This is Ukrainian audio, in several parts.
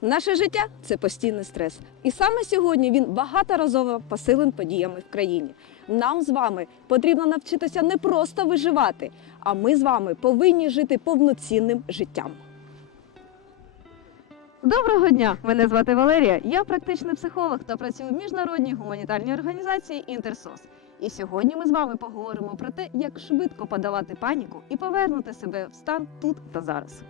Наше життя це постійний стрес. І саме сьогодні він багаторазово посилен подіями в країні. Нам з вами потрібно навчитися не просто виживати, а ми з вами повинні жити повноцінним життям. Доброго дня! Мене звати Валерія. Я практичний психолог та працюю в міжнародній гуманітарній організації Інтерсос. І сьогодні ми з вами поговоримо про те, як швидко подолати паніку і повернути себе в стан тут та зараз.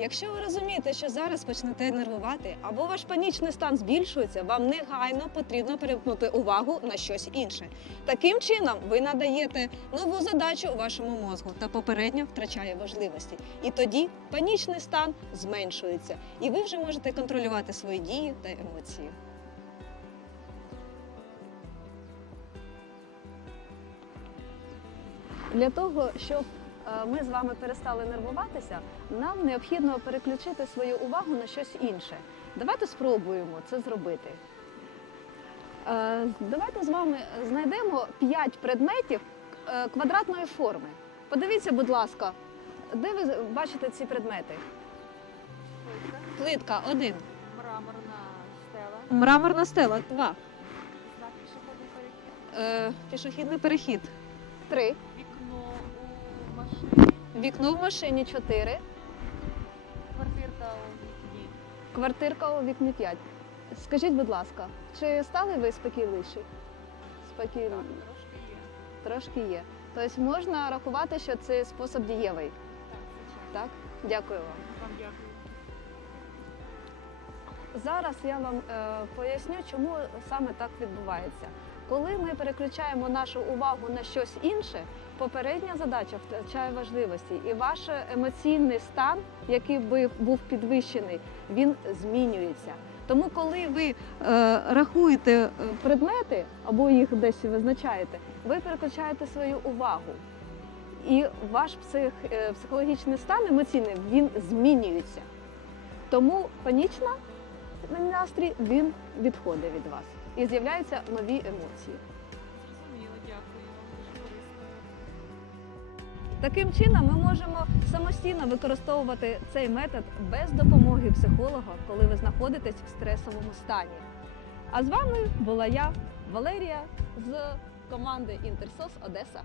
Якщо ви розумієте, що зараз почнете нервувати або ваш панічний стан збільшується, вам негайно потрібно перемкнути увагу на щось інше. Таким чином ви надаєте нову задачу вашому мозку та попередньо втрачає важливості. І тоді панічний стан зменшується, і ви вже можете контролювати свої дії та емоції. Для того, щоб ми з вами перестали нервуватися, нам необхідно переключити свою увагу на щось інше. Давайте спробуємо це зробити. Е, Давайте з вами знайдемо 5 предметів е, квадратної форми. Подивіться, будь ласка, де ви бачите ці предмети? Плитка один. Мраморна стела, Мраморна стела два. знак пішохідний перехід, Е, Пішохідний перехід три. вікно Вікно в машині чотири. квартирка у вікні. Квартирка у вікні 5. Скажіть, будь ласка, чи стали ви спокійніші? Спокійно. Так, трошки є. Трошки є. Тобто можна рахувати, що це спосіб дієвий. Так, звичайно. Так? Дякую вам. Вам дякую. Зараз я вам е, поясню, чому саме так відбувається. Коли ми переключаємо нашу увагу на щось інше, попередня задача втрачає важливості, і ваш емоційний стан, який би був підвищений, він змінюється. Тому, коли ви е, рахуєте е, предмети або їх десь визначаєте, ви переключаєте свою увагу. І ваш псих, е, психологічний стан емоційний він змінюється. Тому панічна настрій він відходить від вас і з'являються нові емоції. Зрозуміло, дякую. Таким чином, ми можемо самостійно використовувати цей метод без допомоги психолога, коли ви знаходитесь в стресовому стані. А з вами була я, Валерія, з команди Інтерсос Одеса.